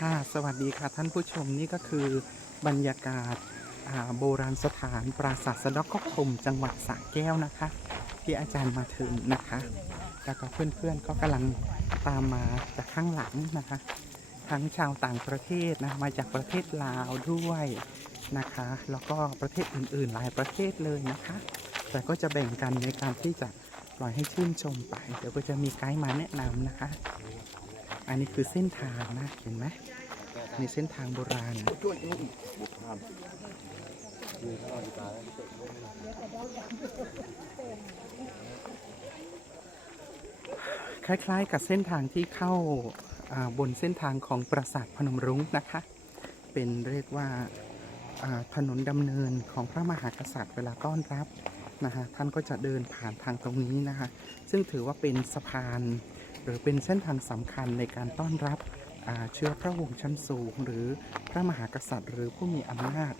ค่ะ สวัสดีค่ะท่านผู้ชมนี่ก็คือบรรยากาศาโบราณสถานปราสาทสะดอกก๊อกทมจังหวัดสระแก้วนะคะ ที่อาจารย์มาถึงนะคะ แล้วก็เพื่อนๆก็กำลังตามมาจากข้างหลังนะคะ ทั้งชาวต่างประเทศนะมาจากประเทศลาวด้วยนะคะ แล้วก็ประเทศอื่นๆ หลายประเทศเลยนะคะ แต่ก็จะแบ่งกันในการที่จะปล่อยให้ชื่นชมไป เดี๋ยวก็จะมีไกด์มาแนะนำนะคะ อันนี้คือเส้นทางนะ เห็นไหมในเส้นทางโบราณคล้ายๆ กับเส้นทางที่เข้าบนเส้นทางของปราสาทพนมรุ้งนะคะ เป็นเรียกว่าถนนดำเนินของพระมหากษัตริย์เวลาต้อนรับนะคะท่านก็จะเดินผ่านทางตรงนี้นะคะ ซึ่งถือว่าเป็นสะพาน รือเป็นเส้นทางสำคัญในการต้อนรับเชื้อพระวงศ์ชั้นสูง หรือพระมหากษัตริย์ หรือผู้มีอำนาจ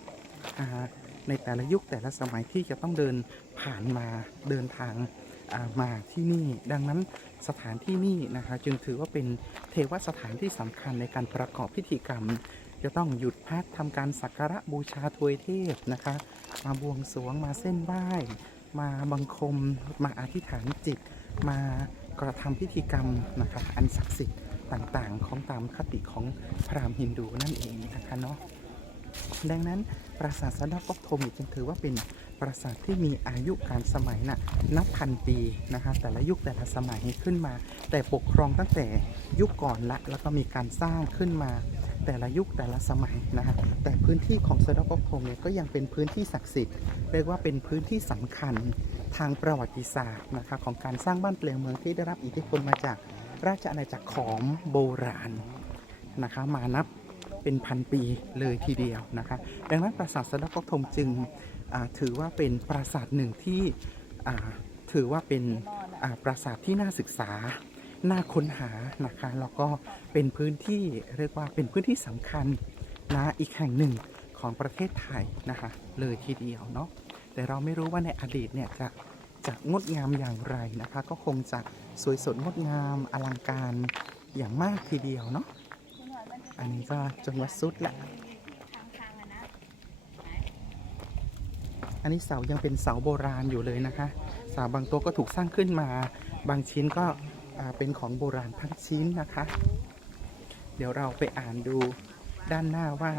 ในแต่ละยุคแต่ละสมัยที่จะต้องเดินผ่านมาเดินทางามาที่นี่ ดังนั้นสถานที่นี่นะคะจึงถือว่าเป็นเทวสถานที่สำคัญในการประกอบพิธีกรรม จะต้องหยุดพักทำการสักการะบูชาทวยเทพนะคะมาบวงสรวงมาเส้นไหว้ มาบังคม มาอธิษฐานจิต มา กระทำพิธีกรรมนะคะอันศักดิ์สิทธิ์ต่างๆ ของตามคติของพราหมณ์ฮินดูนั่นเองนะคะเนาะดังนั้นปราสาทสะเดอกก๊อกทมจึงถือว่าเป็นปราสาทที่มีอายุการสมัยน่ะนับพันปีนะคะแต่ละยุคแต่ละสมัยขึ้นมา แต่ปกครองตั้งแต่ยุคก่อนละแล้วก็มีการสร้างขึ้นมา แต่ละยุคแต่ละสมัยนะฮะแต่พื้นที่ของสะดอกก๊อกทมเนี่ยก็ยังเป็นพื้นที่ศักดิ์สิทธิ์เรียกว่าเป็นพื้นที่สำคัญทางประวัติศาสตร์นะคะของการสร้างบ้านเปลืองเมืองที่ได้รับอิทธิพลมาจากราชอาณาจักรขอมโบราณนะคะมานับเป็นพันปีเลยทีเดียวนะคะดังนั้นปราสาทสะดอกก๊อกทมจึงถือว่าเป็นปราสาทหนึ่งที่ถือว่าเป็นปราสาทที่น่าศึกษา น่าค้นหานะคะแล้วก็เป็นพื้นที่เรียกว่าเป็นพื้นที่สำคัญนะอีกแห่งหนึ่งของประเทศไทยนะคะเลยทีเดียวเนาะแต่เราไม่รู้ว่าในอดีตเนี่ยจะจะงดงามอย่างไรนะคะ ก็คงจะสวยสดงดงามอลังการอย่างมากทีเดียวเนาะอันนี้ก็จนวัดสุดละอันนี้เสายังเป็นเสาโบราณอยู่เลยนะคะ เสาบางตัวก็ถูกสร้างขึ้นมา บางชิ้นก็ เป็นของโบราณทั้งชิ้นนะคะ เดี๋ยวเราไปอ่านดูด้านหน้าว่า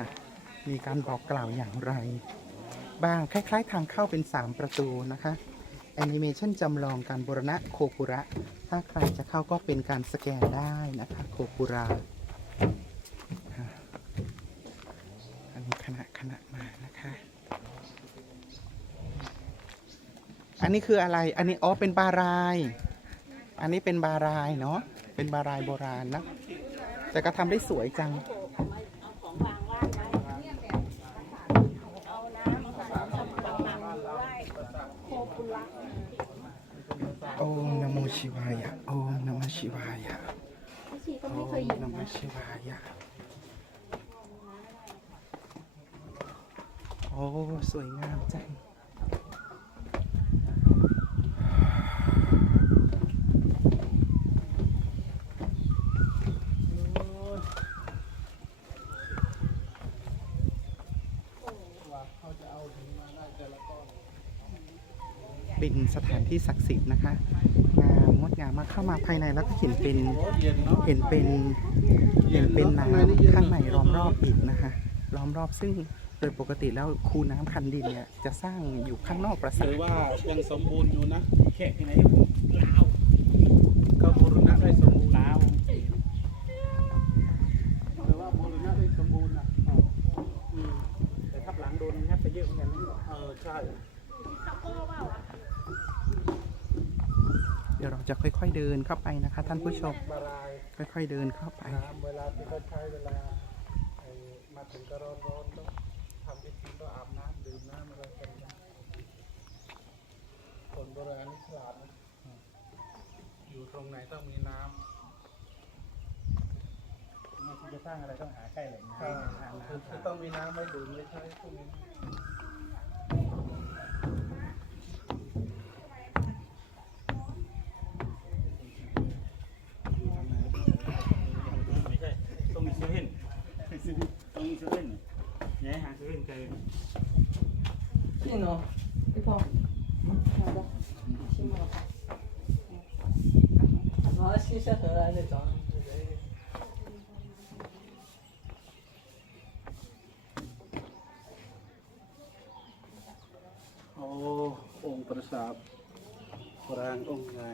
มีการบอกกล่าวอย่างไรบ้างคล้ายๆ ทางเข้าเป็น 3 ประตูนะคะแอนิเมชันจำลองการบูรณะโคปุระ ถ้าใครจะเข้าก็เป็นการสแกนได้นะคะโคปุระอันนี้คณะคณะมานะคะ อันนี้คืออะไร อันนี้อ๋อเป็นบาราย อันนี้เป็นบารายเนาะ เป็นบารายโบราณนะ แต่ก็ทำได้สวยจัง โอมนโมชิวายะ โอมนโมชิวายะ โอไม่เคยมยินโมชิวายะ โอ้ สวยงามจัง เป็นสถานที่ศักดิ์สิทธิ์นะคะ งามงดงามมากเข้ามาภายในแล้วก็เห็นเป็นเห็นเป็นเห็นเป็นน้ำข้างในล้อมรอบอีกนะคะล้อมรอบซึ่งโดยปกติแล้วคูน้ำคันดินเนี่ยจะสร้างอยู่ข้างนอกปราสาถืทอว่ายังสมบูรณ์อยู่นะแค่ที่ไหนลาวก็บูรณะได้สมบูรณ์ลาวถือว่าบูรณะได้สมบูรณ์นะอ๋ออืมแต่ทับหลังโดนงัดไปเยอะเหมือนกันนี่เออใช่ เดี๋ยวเรา จะค่อยๆเดินเข้าไปนะคะ ท่านผู้ชมบารายค่อยๆเดินเข้าไปน้ำเวลาที่เขาใช้เวลาไอ้มาถึงก็ร้อนๆก็ทำพิธีก็อาบน้ำดื่มน้ำอะไรกันนะคนโบราณนี่ฉลาดนะอืมอยู่ตรงไหนต้องมีน้ำที่จะสร้างอะไรต้องหาใกล้แหล่งน้ำอ่าหาน้คือคือต้องมีน้ำไว้ดื่มไว้ใช้พวกนี้ำไม่ใช่ต้องมีเซเว่น いいの行こう。好的，行吧。啊，新鲜回来那种，对对。 โอ้องค์ประสาทโบราณองค์ใหญ่